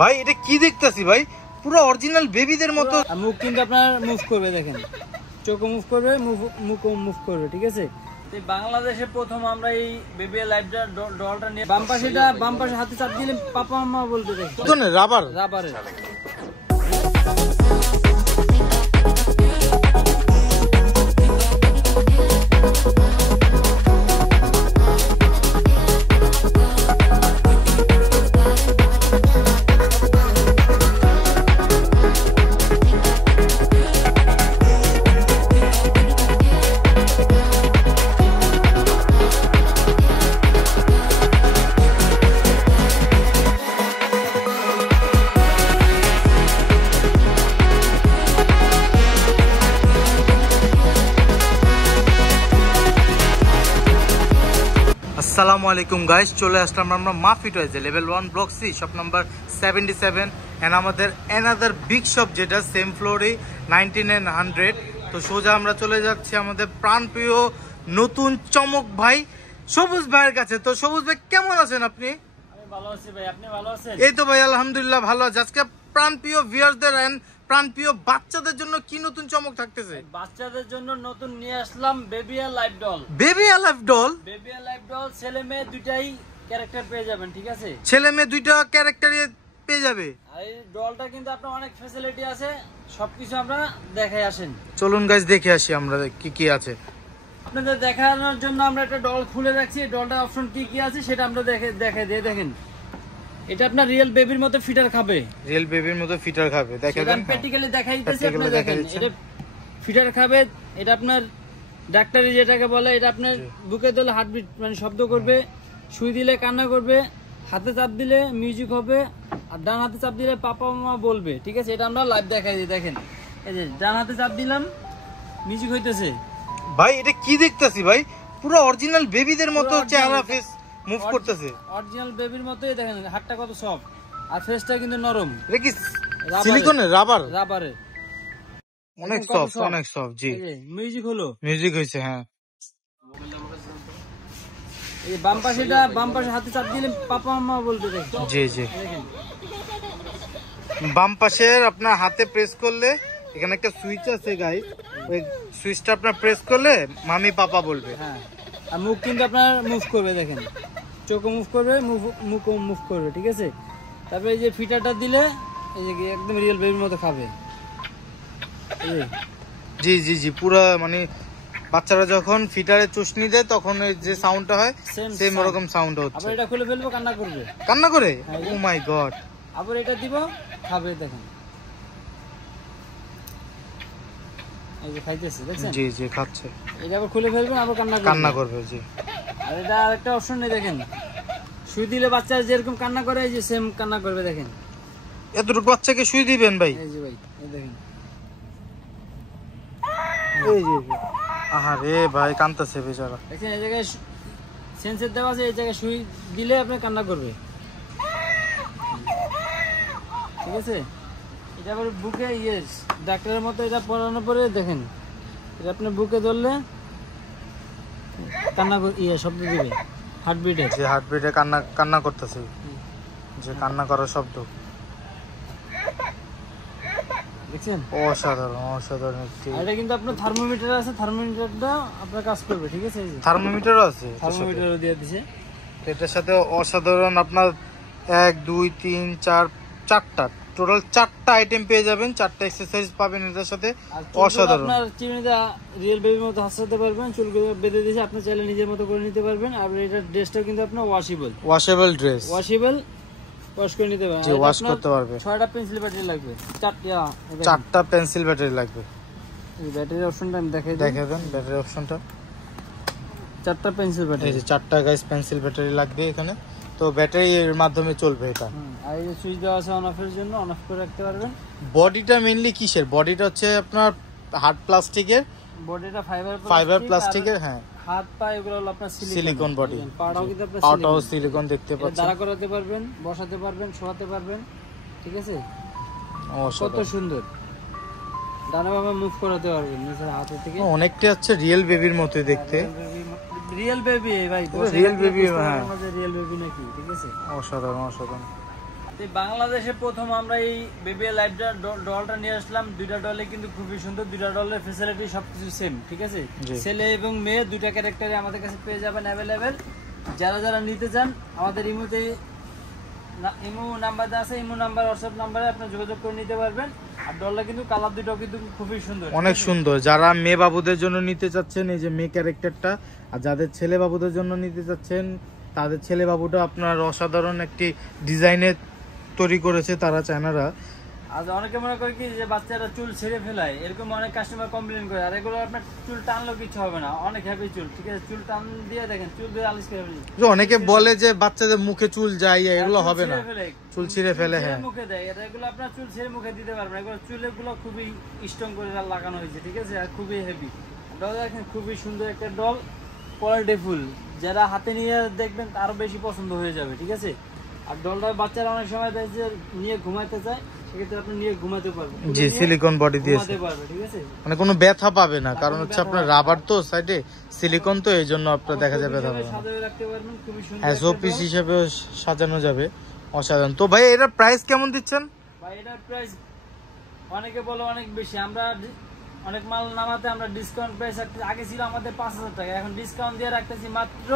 ভাই এটা কি দেখতেছি ভাই, পুরো অরিজিনাল বেবিদের মতো। মুখ কিন্তু আপনার মুভ করবে, দেখেন চোখও মুভ করবে, মুখও মুভ করবে, ঠিক আছে। বাংলাদেশে প্রথম আমরা এই বেবি লাইফটা ডলটা নিয়ে বাম পাশে হাতে চাপ দিলে পাপা মামা বলতে দেখেন রাবারের। আসসালামু আলাইকুম গাইস, চলে আসলাম আমরা মা ফিট টয়েজে level 1 block C shop number 77 and আমাদের অ্যানাদার বিগ শপ যেটা সেম ফ্লোরে 9900। তো সোজা আমরা চলে যাচ্ছি আমাদের প্রাণপ্রিয় নতুন চমক ভাই সবুজ ভাইয়ের কাছে। তো সবুজ ভাই কেমন আছেন আপনি? আমি ভালো আছি ভাই, আপনি ভালো আছেন? এই তো ভাই আলহামদুলিল্লাহ ভালো আছি। আজকে প্রাণপ্রিয় ভিউয়ারদের এন্ড প্রাণপ্রিয় বাচ্চাদের জন্য কি নতুন চমক থাকতেছে? বাচ্চাদের জন্য নতুন নিয়ে আসলাম baby life doll. Baby life doll, baby life doll ছেলে মেয়ে দুটাই ক্যারেক্টার পেয়ে যাবেন, ঠিক আছে। ছেলে মেয়ে দুইটা ক্যারেক্টারে পেয়ে যাবে। আর এই ডলটা কিন্তু আপনার অনেক ফ্যাসিলিটি আছে, সবকিছু আমরা দেখাই আসেন। চলুন গাইস দেখে আসি আমরা কি কি আছে। আপনাদের দেখানোর জন্য আমরা একটা ডল খুলে রাখছি, ডলটার অপশন কি কি আছে সেটা আমরা দেখাই দিয়ে দেখেন। এটা আপনার রিয়েল বেবির মতো ফিটার খাবে, রিয়েল বেবির মতো ফিটার খাবে, দেখেন প্র্যাকটিক্যালি দেখাইতেছি আপনি দেখেন। এটা ফিটার খাবে, এটা আপনার ডাক্তারি যেটাকে বলে, এটা আপনার বুকে দিলে হার্টবিট মানে শব্দ করবে, সুই দিলে কান্না করবে, হাতে চাপ দিলে মিউজিক হবে, আর ডান হাতে চাপ দিলে পাপা মামা বলবে, ঠিক আছে। এটা আমরা লাইভ দেখাই দিই, দেখেন এই যে ডান হাতে চাপ দিলাম মিউজিক হইতেছে। ভাই এটা কি দেখতেছি ভাই, পুরো অরিজিনাল বেবিদের মতো চেহারা ফেস মুভ করতেছে, অরিজিনাল বেবির মতোই। দেখেন হাতটা কত সফট আর ফেসটা কিন্তু নরম। এটা কি সিলিকনের রাবারের অনেক সফট, অনেক সফট। জি মিউজিক হলো, মিউজিক হইছে। হ্যাঁ এই বাম পাশে হাতে চাপ দিলে পাপা মামা বলতে দেখেন। জি জি দেখেন বাম পাশের আপনার হাতে প্রেস করলে এখানে একটা সুইচ আছে গাইস, ওই সুইচটা আপনার প্রেস করলে মামি পাপা বলবে। হ্যাঁ আর মুখ কিন্তু আপনার মুভ করবে, দেখেন চোখও মুভ করবে, মুখও মুভ করবে, ঠিক আছে। তারপরে এই যে ফিটারটা দিলে এই যে একদম রিয়েল বেবির মতো খাবে। জি জি জি পুরো মানে বাচ্চারা যখন ফিটারে চুষনি দেয় তখন যে সাউন্ডটা হয় সেম ওরকম সাউন্ড হচ্ছে। আবার এটা খুলে ফেলবো, কান্না করবে। কান্না করে? ও মাই গড। আবার এটা দিব, খাবে, দেখেন এই যে খাইতেছে, দেখছেন? জি জি খাচ্ছে। এটা আবার খুলে ফেলবেন, আবার কান্না করবে। জি আর এটা আরেকটা অপশন নেই, দেখেন সুই দিলে বাচ্চা যেরকম কান্না করে এই যে সেম কান্না করবে, দেখেন। এতটুকু বাচ্চাকে শুই দিবেন ভাই? এই যে ভাই এই দেখেন, এই যে আহারে ভাই কাঁদতেছে বেচারা। দেখেন এই জায়গায় সেন্সর দেওয়া আছে, এই জায়গায় সুই দিলে আপনি কান্না করবে, ঠিক আছে। এটা আবার বুকে ডাক্তারের মতো এটা পরানোর পরে দেখেন এটা আপনি বুকে ধরলে কান্না শব্দ দিবে, হার্টবিটে। যে হার্টবিটে কান্না করতেছে, যে কান্না করার শব্দ। দেখছেন? অসাধারণ অসাধারণ একটি। এটা কিন্তু আপনার থার্মোমিটার আছে, থার্মোমিটারটা আপনার কাজ করবে, ঠিক আছে। থার্মোমিটারও আছে, থার্মোমিটারও দিয়ে দিয়েছে এটার সাথে। অসাধারণ আপনার 1 2 3 4 4টা টোটাল 4টা আইটেম পেয়ে যাবেন, 4টা এক্সারসাইজ পাবেন এটার সাথে। অসাধারণ। আপনার চিমনিটা রিয়েল বেবির মতো হাসতে পারবেন, চুলগুলো বেঁধে দিয়েছে, আপনি চাইলে নিজের মতো করে নিতে পারবেন। আর এটার ড্রেসটা কিন্তু আপনার ওয়াশেবল ড্রেস, ওয়াশ করে নিতে পারবেন, ওয়াশ করতে পারবে। 6টা পেন্সিল ব্যাটারি লাগবে, 4টা পেন্সিল ব্যাটারি লাগবে। এই ব্যাটারি অপশনটা আমি দেখাবেন ব্যাটারি অপশনটা। 4টা পেন্সিল ব্যাটারি, এই যে 4টা গাইস পেন্সিল ব্যাটারি লাগবে এখানে। তো ব্যাটারির মাধ্যমে চলবে এটা। আর এই যে সুইচ দেওয়া আছে অন অফের জন্য, অন অফ করে রাখতে পারবেন। বডিটা মেইনলি কিসের? বডিটা হচ্ছে আপনার হার্ড প্লাস্টিকের, বডিটা ফাইবার প্লাস্টিকের। হ্যাঁ হাত পা এগুলো হলো আপনার সিলিকন বডি। পাটাও কিন্তু আপনার পাটাও সিলিকন দেখতে পাচ্ছেন। দাঁড়া করাতে পারবেন, বসাতে পারবেন, শোয়াতে পারবেন, ঠিক আছে। কত সুন্দর। ডানে বামে মুভ করাতে পারবেন নিজের হাতে থেকে। অনেকটা হচ্ছে রিয়েল বেবির মতোই দেখতে। রিয়েল বেবি ভাই, রিয়েল বেবি। হ্যাঁ রিয়েল বেবি নাকি, ঠিক আছে। অসাধারণ অসাধারণ। বাংলাদেশে প্রথম আমরা এই বেবি লাইফটা ডলটা নিয়ে আসলাম। দুইটা ডলে কিন্তু খুবই সুন্দর, দুইটা ডলের ফ্যাসিলিটি সবকিছু সেম, ঠিক আছে। ছেলে এবং মেয়ে দুইটা ক্যারেক্টারে আমাদের কাছে পেয়ে যাবেন অ্যাভেলেবেল। যারা নিতে চান আমাদের ইমো নাম্বার আছে, ইমো নাম্বার হোয়াটসঅ্যাপ নাম্বারে আপনি যোগাযোগ করে নিতে পারবেন। আর ডলটা কিন্তু কালার দুটো কিন্তু খুবই সুন্দর, অনেক সুন্দর। যারা মেয়ে বাবুদের জন্য নিতে চাচ্ছেন এই যে মেয়ে ক্যারেক্টারটা, আর যাদের ছেলে বাবুদের জন্য নিতে চাচ্ছেন তাদের ছেলে বাবুটা আপনার অসাধারণ একটি ডিজাইনের তৈরি করেছে তারা চায়নারা। আর অনেকে মনে করে কি যে বাচ্চারা চুল ছেড়ে ফেলায়, এরকম অনেক কাস্টমার কমপ্লেন করে। আর এগুলো আপনার চুল টানলেও কিছু হবে না, অনেক হ্যাপি চুল, ঠিক আছে। চুল টান দিয়ে দেখেন, চুল দিয়ে আলিশ করে ফেলি। অনেকে বলে যে বাচ্চাদের মুখে চুল যায়, এগুলো হবে না, চুল ছিঁড়ে ফেলে। হ্যাঁ, মুখে দেয়, এগুলো আপনার চুল ছেড়ে মুখে দিতে পারবেন। এগুলো চুলগুলো খুবই স্ট্রং করে লাগানো হয়েছে, ঠিক আছে। আর খুবই হেভি ডল, দেখেন খুবই সুন্দর একটা ডল, কোয়ালিটি ফুল। যারা হাতে নিয়ে দেখবেন আরো বেশি পছন্দ হয়ে যাবে, ঠিক আছে। আর ডলটা বাচ্চারা অনেক সময় নিয়ে ঘুমাতে চায়, সেক্ষেত্রে আপনি নিয়ে ঘুমাতে পারবেন। জি, সিলিকন বডি দিয়েছে, ঠিক আছে। মানে কোনো ব্যথা পাবে না, কারণ হচ্ছে আপনার রাবার তো সাইডে সিলিকন, তো এই জন্য আপনার দেখা যাবে ব্যথা পাবে না। সাজিয়ে রাখতে পারবেন, খুবই সুন্দর। হ্যাঁ, শোপিস হিসেবে সাজানো যাবে, অসাধারণ। তো ভাই এটার প্রাইস কেমন দিচ্ছেন? ভাই এটার প্রাইস অনেকে বলে অনেক বেশি, আমরা অনেক মাল নামাতে আমরা ডিসকাউন্ট প্রাইস রাখতে, আগে ছিল আমাদের 5000 টাকা, এখন ডিসকাউন্ট দিয়ে রাখতেছি মাত্র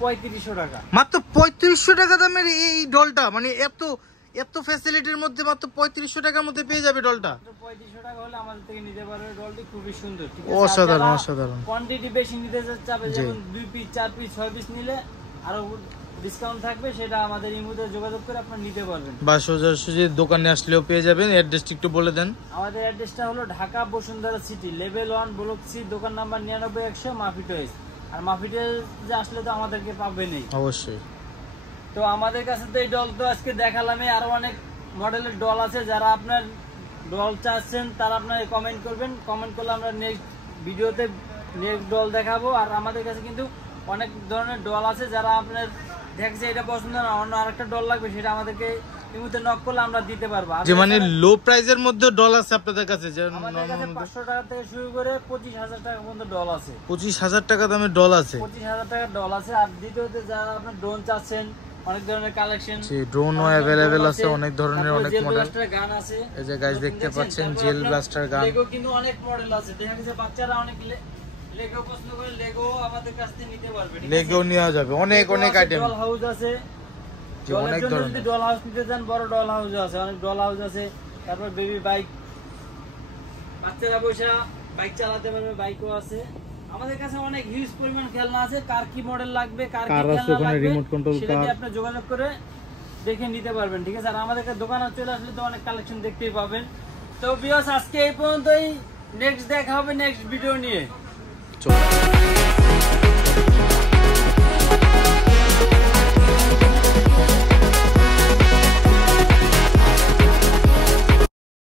3500 টাকা। মাত্র 3500 টাকা দামের এই ডলটা, মানে এত ফ্যাসিলিটির মধ্যে মাত্র 3500 টাকার মধ্যে পেয়ে যাবে ডলটা। 3500 টাকা হলে আমাদের থেকে নিতে পারবে। ডলটি খুবই সুন্দর, ঠিক আছে। অসাধারণ অসাধারণ। কোয়ান্টিটি বেশি নিতে চাবে, যেমন 2 পিস 4 পিস 6 পিস নিলে আরো ডিসকাউন্ট থাকবে, সেটা আমাদের ইমোতে যোগাযোগ করে আপনি নিতে পারবেন। বা সোজাসুজি দোকানে আসলেও পেয়ে যাবেন। অ্যাড্রেসটা একটু বলে দেন। আমাদের অ্যাড্রেসটা হলো Dhaka Bashundhara city, level 1 block C, দোকান নাম্বার 99100, মাফি টয়েস। আর মাফি টয়েসে আসলে তো আমাদেরকে পাবেনই অবশ্যই। তো আমাদের কাছে তো এই ডল তো আজকে দেখালামই, আরো অনেক মডেলের ডল আছে। যারা আপনার ডল চাচ্ছেন তারা আপনার কমেন্ট করবেন, কমেন্ট করলে আমরা নেক্সট ভিডিওতে নেক্সট ডল দেখাবো। আর আমাদের কাছে কিন্তু অনেক ধরনের ডল আছে, যারা আপনার দেখছে এটা পছন্দ না, অন্য আরেকটা ডল লাগবে, সেটা আমাদেরকে ইমুতে নক করলে আমরা দিতে পারবো। যে মানে লো প্রাইসের মধ্যে ডল আছে আপনাদের কাছে, যে আমাদের কাছে 500 টাকা থেকে শুরু করে 25000 টাকা পর্যন্ত ডল আছে। 25000 টাকা দামের ডল আছে, 25000 টাকার ডল আছে। আর দ্বিতীয়তে যারা আপনার ড্রোন চাচ্ছেন, অনেক ধরনের কালেকশন, জি ড্রোনও अवेलेबल আছে, অনেক ধরনের অনেক মডেল। ব্লাস্টার গান আছে, এই যে গাইস দেখতে পাচ্ছেন জেল ব্লাস্টার গান। লেগো কিন্তু অনেক মডেল আছে, দেখা গেছে বাচ্চারা অনেক লেগো পছন্দ করে, লেগো আমাদের কাছ থেকে নিতে পারবে, লেগো নেওয়া যাবে, অনেক আইটেম। ডল হাউস আছে, অনেক ধরনের। যদি ডল হাউস নিতে চান, বড় ডল হাউস আছে, অনেক ডল হাউস আছে। তারপর বেবি বাইক, বাচ্চারা বসে বাইক চালাতে পারবে, বাইকও আছে। আমাদের কাছে অনেক হিউজ পরিমাণ খেলনা আছে। কার কি মডেল লাগবে, কার কি খেলনা লাগবে, রিমোট কন্ট্রোল সেটা দিয়ে আপনি যোগাযোগ করে দেখে নিতে পারবেন, ঠিক আছে। আর আমাদের দোকানে চলে আসলে তো অনেক কালেকশন দেখতেই পাবেন। তো ভিউয়ার্স, আজকে এই পর্যন্তই, নেক্সট দেখা হবে নেক্সট ভিডিও নিয়ে।